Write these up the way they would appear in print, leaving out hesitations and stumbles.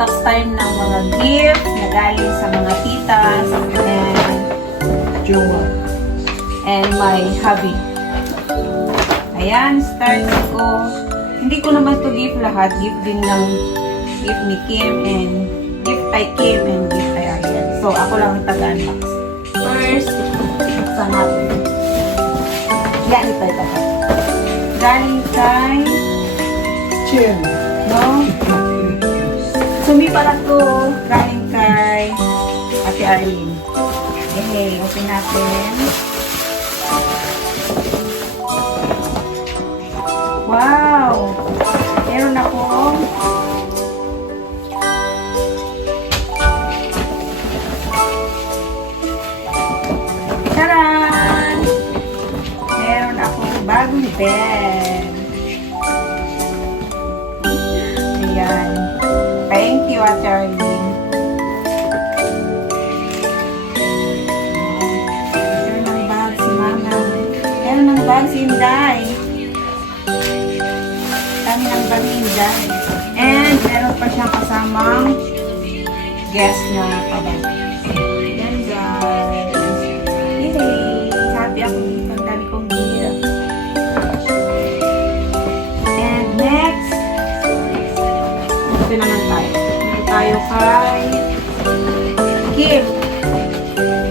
mag-unbox tayo ng mga gifts na galing sa mga titas and Jowa. and my hubby. Ayan, start ko. Hindi ko naman to gift lahat. Gift din ng gift ni Kim and gift kay Kim and gift kay Ariel. So, ako lang ang taga-unbox. First, buksan natin. Yan, ito. Galing kay Chin. no? Sumi pala to. Galing kay Ate Arlene. Okay, open natin. Wow! Meron akong taran! Meron akong bagong bed. Ayan. Thank you, Ate Arlene. Meron ng bag si Mama. Meron ng bag si Inday. Dami ng bag ni Inday. And meron pa siyang kasamang guest na kabag. Yan, guys. Yay! Happy ako dito. Ang dami kong gift. And next, ito naman tayo. Ito tayo kay Kim.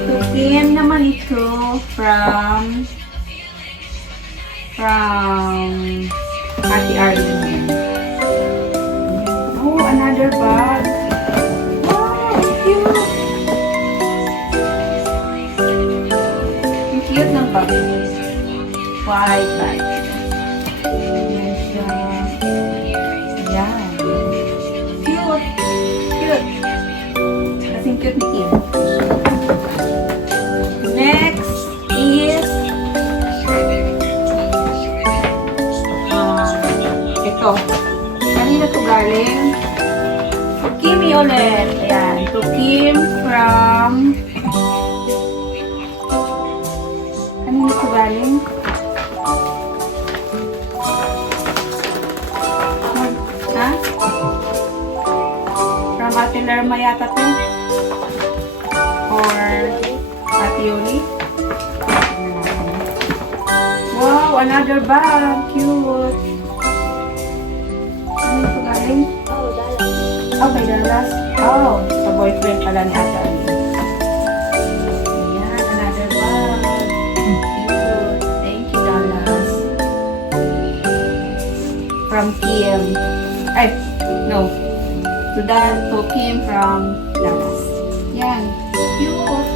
To Kim naman ito from Ate Arlene. Oh, another bag. Wow, cute. Ang cute ng bag. White bag. Ayan siya. Ayan. Cute. Cute. Kasing cute ni Kim. Next is ito. Kanina to galing? To Kimi ulit. Ayan. To Kim from kanina to galing? Ha? From Ate Lerma yata to? Or Ate Yoli? Wow, another bag. Cute. Ano ito galing? Oh, kay Dallas. Oh, sa boyfriend pala ni Ate Arlene. Ayan, another bag. Cute. Thank you, Dallas. From Kim. Ay, no. To Kim from Dallas. Yan. Cute.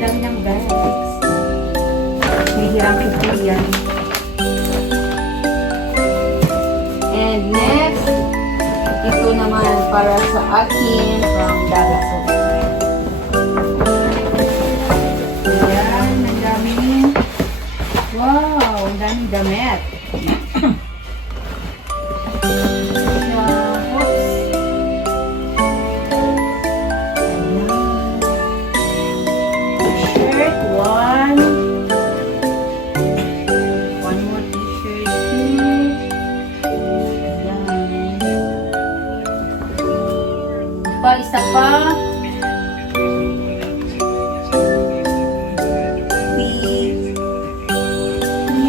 Dami ng bags. May hirang kukuha yan. And next, ito naman para sa akin from Dallas. Ayan, ang daming, wow, ang daming damit. Oops. Ayan. Shirt, one more t-shirt, two. Isa pa.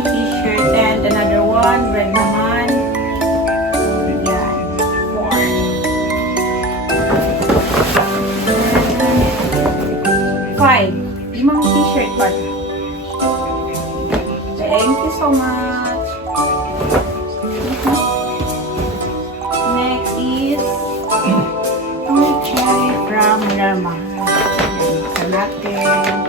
T-shirt and another one. Red naman. Ayan. Four. Five. 5 t-shirt pa. Thank you so much. Next is from Lerma. Buksan natin.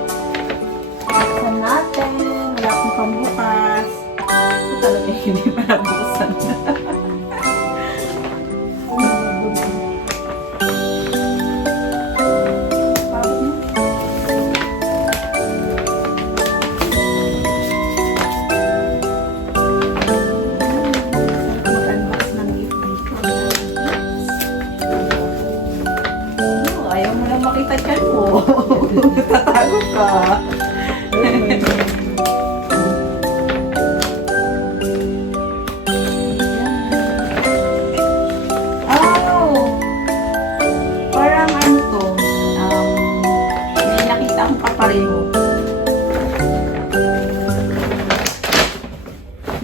Buksan natin. Wala akong pambukas. Ito talaga hindi pa nabuksan. Mag-unbox ng gift dito. Ayaw mo lang makita dyan mo. Tatago ka.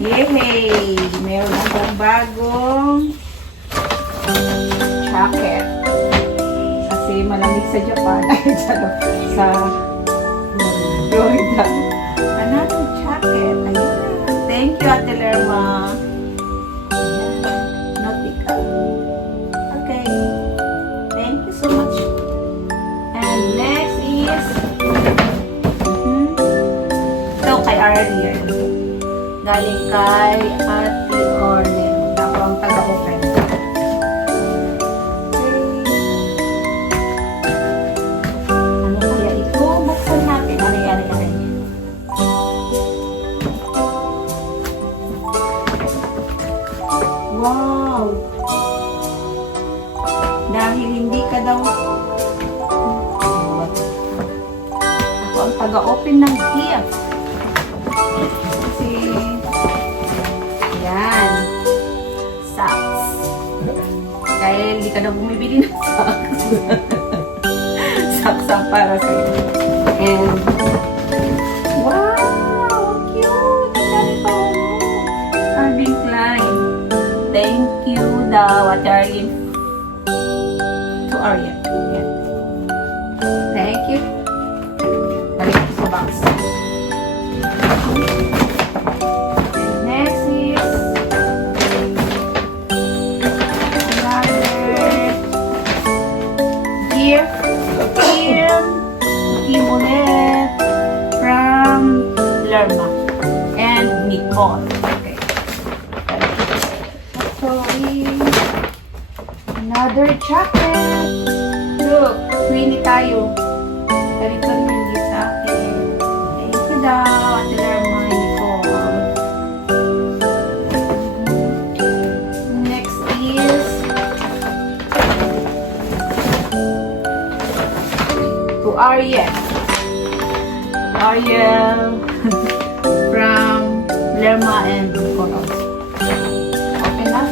Yay! Meron akong bagong jacket. Kasi malamig sa Japan. Ay, sa Florida. Another jacket. Ayun. Thank you, Ate Lerma. Nautica. Okay. Thank you so much. And next is ito kay Ariel. Galing kay Ate Orlen. Ako ang taga-open. Ano kaya ito? Buksan natin. Ari. Wow! Dahil hindi ka daw ako ang taga-open ng gift. Kasi yan. Socks. Dahil hindi ka daw bumibili ng socks. Socks ang para sa'yo. And wow! Cute! Ang dami pa ako. Calvin Klein. Thank you daw at Aryan. To Aryan. Yan. Thank you. Balik ko sa box. Next is another gift. Kim ulit from Lerma and Nicole. Okay. Sorry. Another chocolate. Look, Queenie tayo. Ganito rin yung gift sa akin. Thank you daw, Ate Lerma and Nicole. Next is to Ariel. Ariel from Lerma and Nicole. Okay na?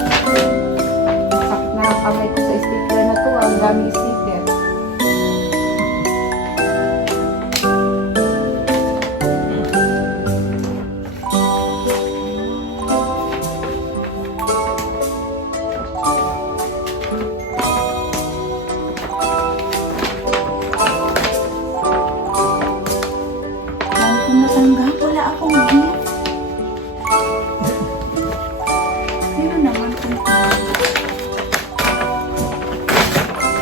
Masakit na ang kamay ko sa sticker na to. Ang daming sticker. Kung natanggap, wala akong gift. Sino naman kung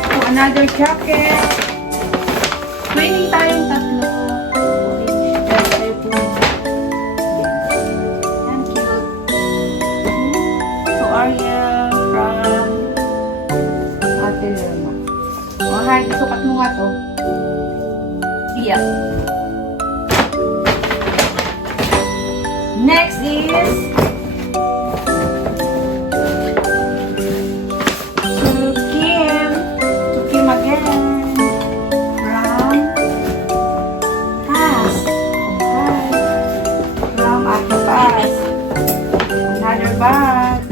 so, another jacket. Training tayong tatlo. Yan, cute. So, Ariel from Ate Lerma. Oh, hi, sukat mo nga to. Yeah. Next is to Kim again from Paz. Okay. From Ate Paz. Another bag.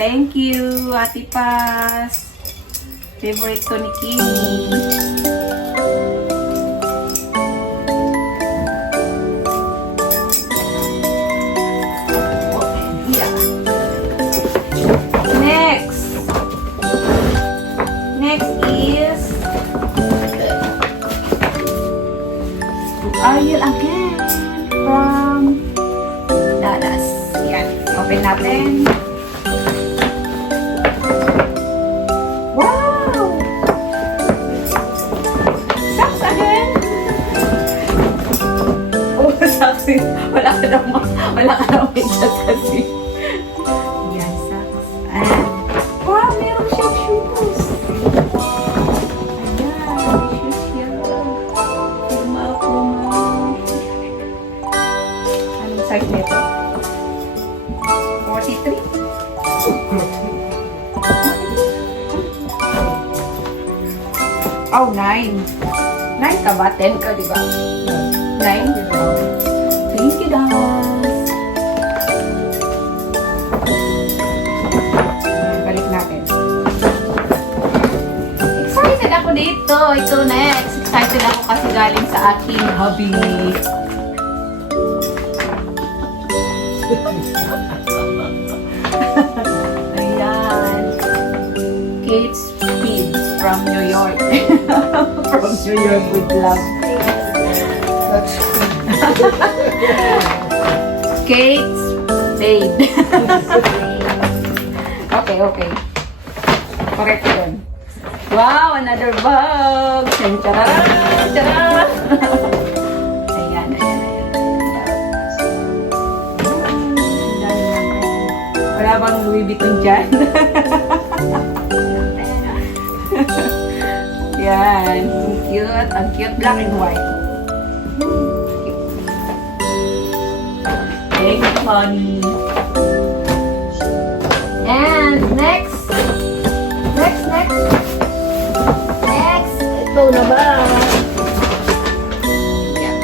Thank you, Ate Paz. Favorite to ni Kimi. Ariel again from Dallas. Yan. Open natin. Wow! Socks again! Oh, socks. Wala ka na medyas kasi. Yan, socks. And, wow, meron siyang shoes. Size nito? 43? Oh, 9. 9 ka ba? 10 ka, di ba? 9? Thank you, guys. Balik natin. Excited ako dito. Ito next. Excited ako kasi galing sa aking hubby. Ayan. Kate Speed from New York. From New York with love. That's Kate Spade. Okay. Correct yun. Wow, another bag. Charan, charan. Ayan. Wala bang Louis Vuitton dyan? Yan. Cute. Ang cute. Black and white. Thank you, honey. And next. Ito na ba? Yeah.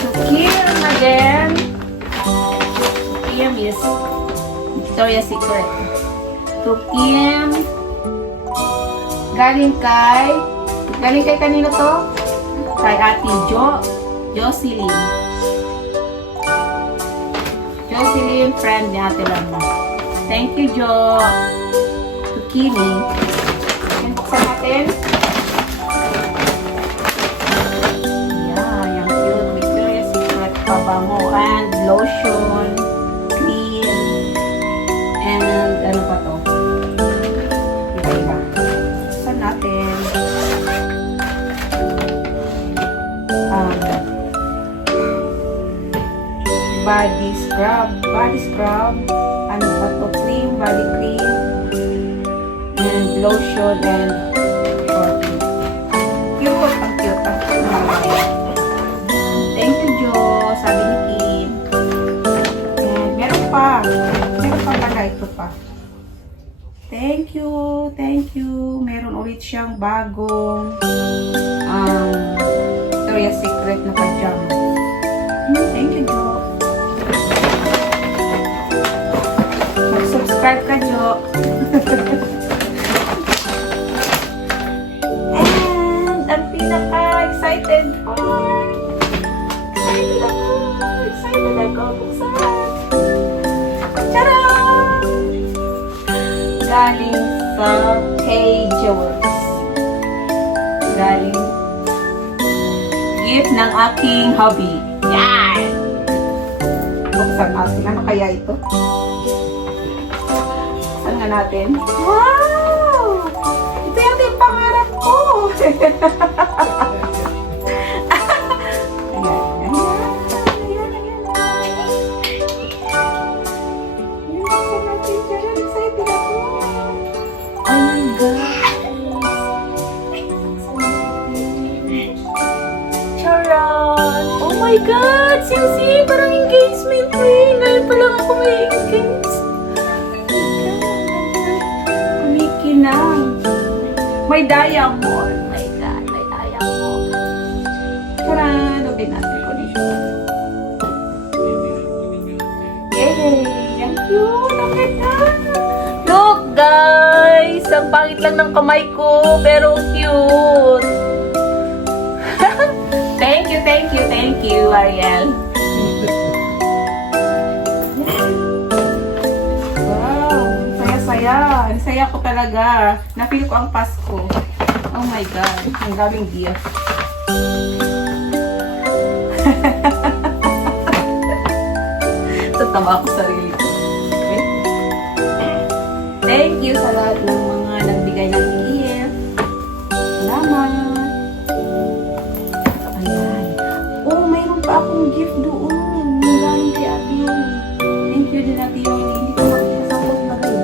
So, Kim again. Kim is Victoria's Secret. So, Kim. Galing kay kanino to? Kay Ate Jocelyn. Jocelyn, friend ni Ate Lama. Thank you, Jo. To Kimi. Yan, buksan natin. Yeah, yung cute. Victoria's Secret pabango and lotion, cream, and ano pa to? Iba. Buksan natin. Body scrub, ano pa to, cream, body cream, and lotion, and cute, ang cute. Thank you, Jo, sabi ni Kim. And meron pa pala, ito pa. Thank you, meron ulit siyang bagong Victoria's Secret na pajama. Thank you, Jo. Subscribe ka, Jo. And ang pinaka-excited part. Excited ako. Buksan. Tcharam! Galing sa K-Jewels. Galing gift ng aking hubby. Yan! Buksan natin. Ano kaya ito? Nga natin. Wow! Ito yung pangarap ko! Ayan. Buksan natin dyan. Excited ako. Oh my God! Charan! Oh my God! Sing-sing! Parang engagement ring! Ngayon pa lang ako may engagement. May diamond. My God, may diamond. Taran! Open natin ko nito. Yay! Ang cute! Ang ganda! Look, guys! Ang pangit lang ng kamay ko, pero cute! Thank you, Ariel. Ang saya ko talaga. Na-feel ko ang Pasko. Oh my God. Ang daming gift. Tatawa ako sarili ko. Okay? Thank you sa lahat ng mga nagbigay ng gift. Salamat. Ayan. Oh, mayroon pa akong gift doon. Yung galing kay Ate Yoli. Thank you din, Ate Yoli. Hindi ko magkasakot na rin.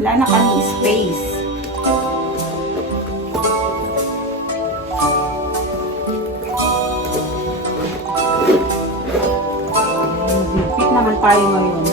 Wala na kaming space. Bigpit naman tayo ngayon.